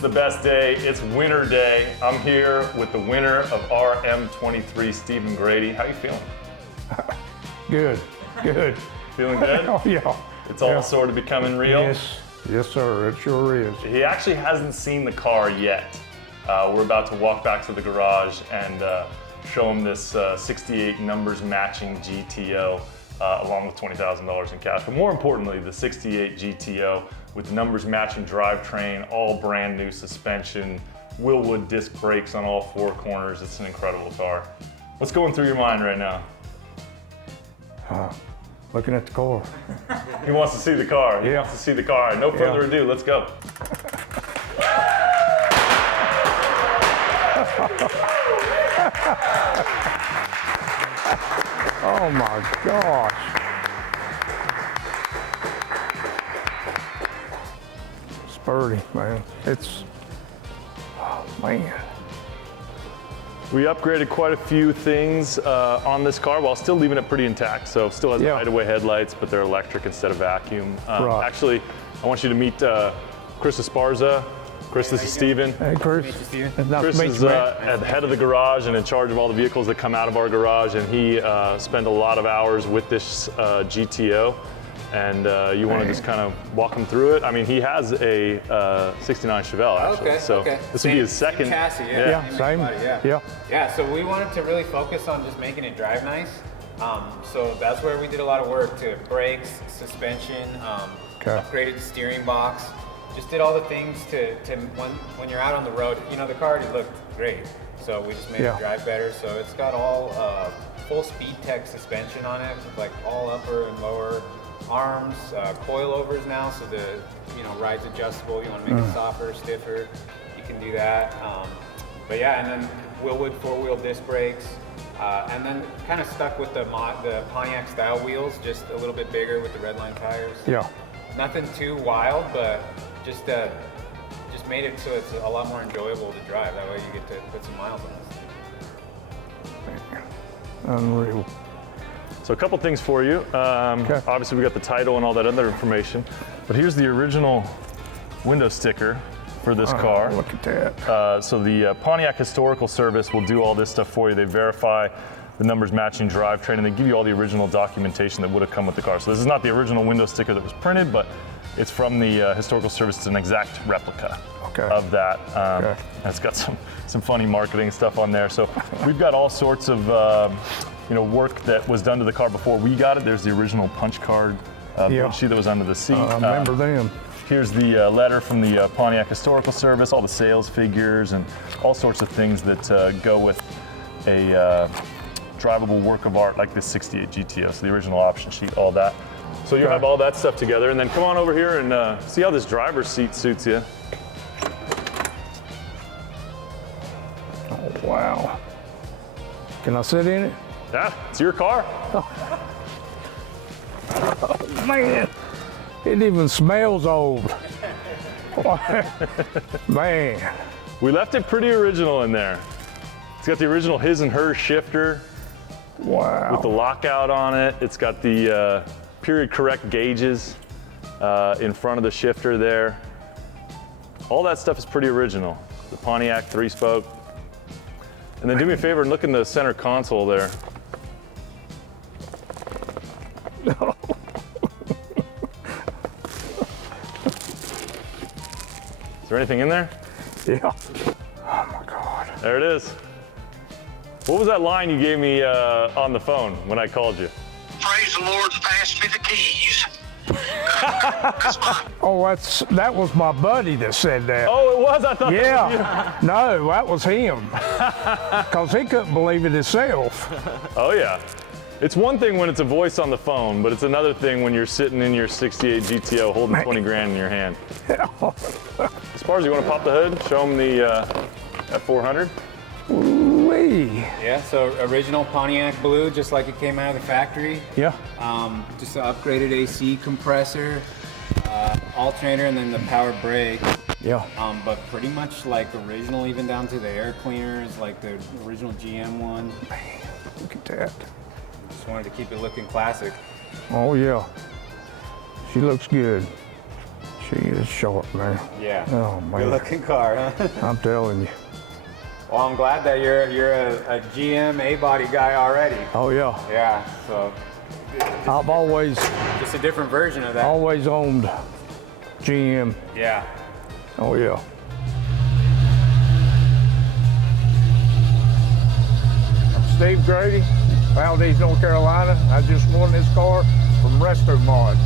It's the best day. It's winter day. I'm here with the winner of RM23, Stephen Grady. How you feeling? Good, good. Feeling good? Oh, yeah. It's all sort of becoming real? Yes, sir, it sure is. He actually hasn't seen the car yet. We're about to walk back to the garage and show him this 68 numbers matching GTO along with $20,000 in cash. But more importantly, the 68 GTO with the numbers matching drivetrain, all brand new suspension, Wilwood disc brakes on all four corners. It's an incredible car. What's going through your mind right now? Looking at the car. He wants to see the car. He wants to see the car. All right, no further ado, let's go. Oh my gosh. Spurty, man. It's, oh man. We upgraded quite a few things on this car while still leaving it pretty intact. So still has the hideaway headlights, but they're electric instead of vacuum. Right. Actually, I want you to meet Chris Esparza. Chris, this is Steven. Hey, Chris. Nice to meet you, Steven. Chris is at the head of the garage and in charge of all the vehicles that come out of our garage, and he spent a lot of hours with this GTO. And you want to just kind of walk him through it? I mean, he has a 69 Chevelle, actually. So this would be his second. Same chassis, Same. Yeah, so we wanted to really focus on just making it drive nice. So that's where we did a lot of work to brakes, suspension, upgraded the steering box. Just did all the things to when you're out on the road, you know, the car already looked great. So we just made it drive better. So it's got all full SpeedTech suspension on it, with like all upper and lower arms, coilovers now, so the ride's adjustable. You want to make it softer, stiffer, you can do that. But yeah, and then Wilwood 4-wheel disc brakes, and then kind of stuck with the Pontiac style wheels, just a little bit bigger with the redline tires. Yeah. Nothing too wild, but just made it so it's a lot more enjoyable to drive. That way you get to put some miles on this. Unreal. So a couple things for you. Obviously we got the title and all that other information, but here's the original window sticker for this car. Look at that. So the Pontiac Historical Service will do all this stuff for you. They verify the numbers matching drivetrain, and they give you all the original documentation that would have come with the car. So this is not the original window sticker that was printed, but it's from the Historical Service. It's an exact replica of that. And it's got some funny marketing stuff on there. So we've got all sorts of work that was done to the car before we got it. There's the original punch card sheet that was under the seat. I remember them. Here's the letter from the Pontiac Historical Service, all the sales figures and all sorts of things that go with a drivable work of art like this 68 GTO. So the original option sheet, all that. So you have all that stuff together, and then come on over here and see how this driver's seat suits you. Oh, wow. Can I sit in it? Yeah, it's your car. Oh, man, it even smells old. Man. We left it pretty original in there. It's got the original his and her shifter. Wow. With the lockout on it. It's got the period correct gauges in front of the shifter there. All that stuff is pretty original. The Pontiac 3-spoke. And then do me a favor and look in the center console there. Is there anything in there? Yeah. Oh my God. There it is. What was that line you gave me on the phone when I called you? Praise the Lord, pass me the keys. Oh, that was my buddy that said that. Oh, it was? I thought that was you. No, that was him. Because he couldn't believe it himself. Oh, yeah. It's one thing when it's a voice on the phone, but it's another thing when you're sitting in your 68 GTO holding 20 grand in your hand. As far as you want to pop the hood, show them the F400. Ooh-wee. Yeah, so original Pontiac blue, just like it came out of the factory. Yeah. Just an upgraded AC compressor, alternator, and then the power brake. Yeah. But pretty much like original, even down to the air cleaners, like the original GM one. Man, look at that. Just wanted to keep it looking classic. Oh yeah. She looks good. She is short, man. Yeah. Oh, man. Good looking car, huh? I'm telling you. Well, I'm glad that you're a GM A-body guy already. Oh, yeah. Yeah, so I've always just a different version of that. owned GM. Yeah. Oh, yeah. I'm Steve Grady, Valdese, North Carolina. I just won this car from RestoMods.